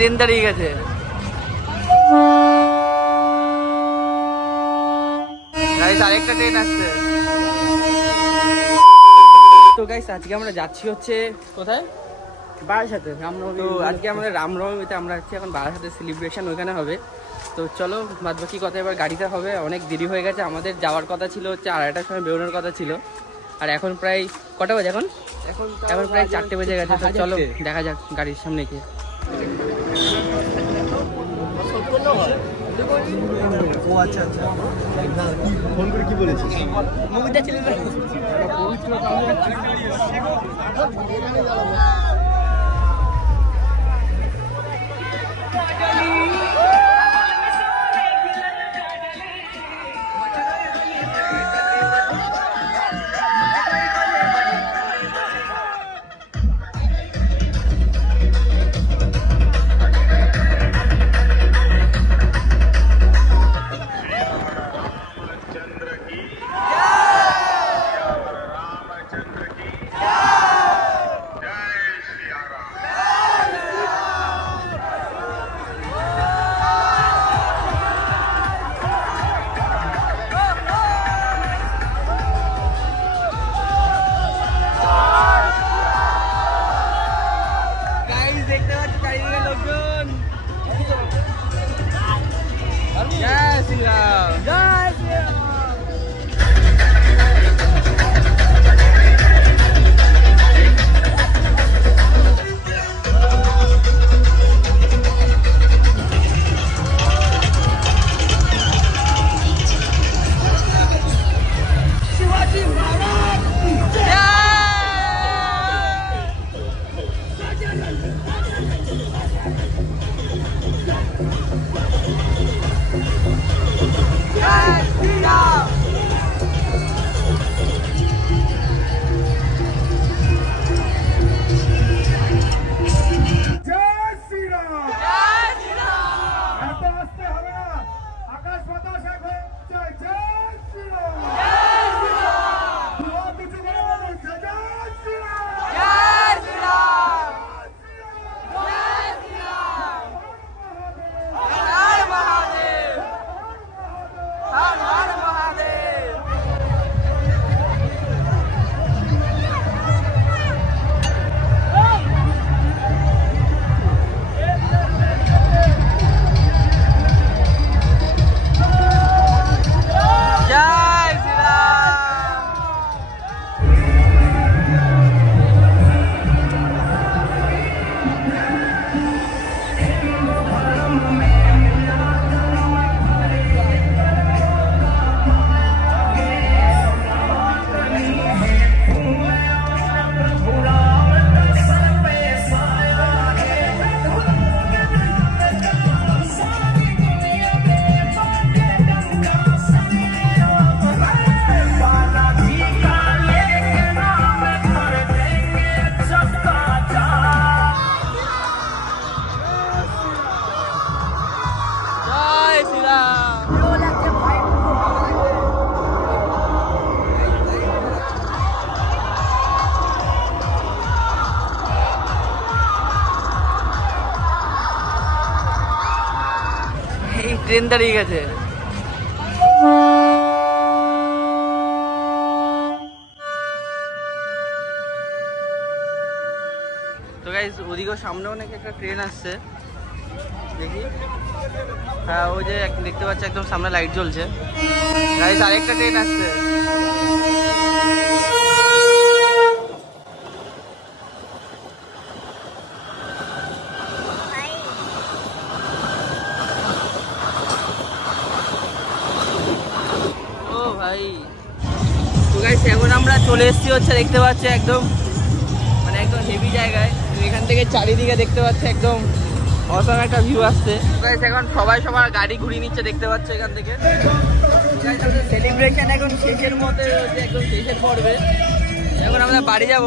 Train দাঁড়িয়ে গেছে। Guys আরেকটা ট্রেন আসছে। তো গাইস আজকে আমরা যাচ্ছি হচ্ছে কোথায়? বারাসাতে রামনবমী। তো আজকে আমাদের রামনবমীতে আমরা হচ্ছে এখন বারাসাতে সেলিব্রেশন ওইখানে হবে। তো চলো বাদ বাকি কথা এবার গাড়িতে হবে। অনেক দেরি হয়ে গেছে, আমাদের যাওয়ার কথা ছিল হচ্ছে 2:30টার সময় বেরোনোর কথা ছিল, আর এখন প্রায় কটা বাজে? এখন প্রায় 4টে বেজে গেছে। তো চলো দেখা যাক গাড়ির সামনে গিয়ে। ও আচ্ছা আচ্ছা, ফোন করে কি বলেছিস? মুভিটা ছিল ট্রেন দাঁড়িয়ে গেছে। তো গাইস ওদিকেও সামনেও নাকি একটা ট্রেন আসছে, দেখি। হ্যাঁ ওই যে দেখতে পাচ্ছি একদম সামনে লাইট জ্বলছে। গাইস আরেকটা ট্রেন আসছে। তো গাইস এখন আমরা চলে এসেছি হচ্ছে দেখতে পাচ্ছি একদম মানে একদম হেভি জায়গায়। এখান থেকে চারিদিকে দেখতে পাচ্ছি একদম অসাম একটা ভিউ আসছে। গাইস এখন সবাই সবার গাড়ি ঘুরিয়ে নিচ্ছে দেখতে পাচ্ছ এখান থেকে। সেলিব্রেশন এখন শেষের মধ্যে একদম শেষের পর্বে। এখন আমরা বাড়ি যাব।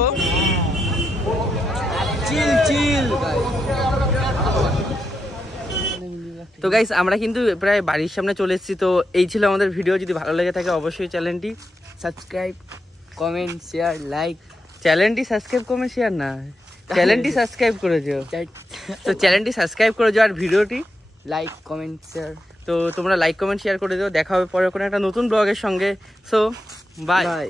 চিল চিল তো গাইস আমরা কিন্তু প্রায় বাড়ির সামনে চলে এসেছি। তো এই ছিল আমাদের ভিডিও। যদি ভালো লেগে থাকে অবশ্যই চ্যানেলটি সাবস্ক্রাইব, কমেন্ট, শেয়ার, লাইক। চ্যানেলটি সাবস্ক্রাইব, কমেন্ট, শেয়ার না, চ্যানেলটি সাবস্ক্রাইব করেছো, তো চ্যানেলটি সাবস্ক্রাইব করেছো আর ভিডিওটি লাইক কমেন্ট শেয়ার। তো তোমরা লাইক কমেন্ট শেয়ার করে দিও। দেখা হবে পরে কোনো একটা নতুন ব্লগের সঙ্গে। So bye. বাই।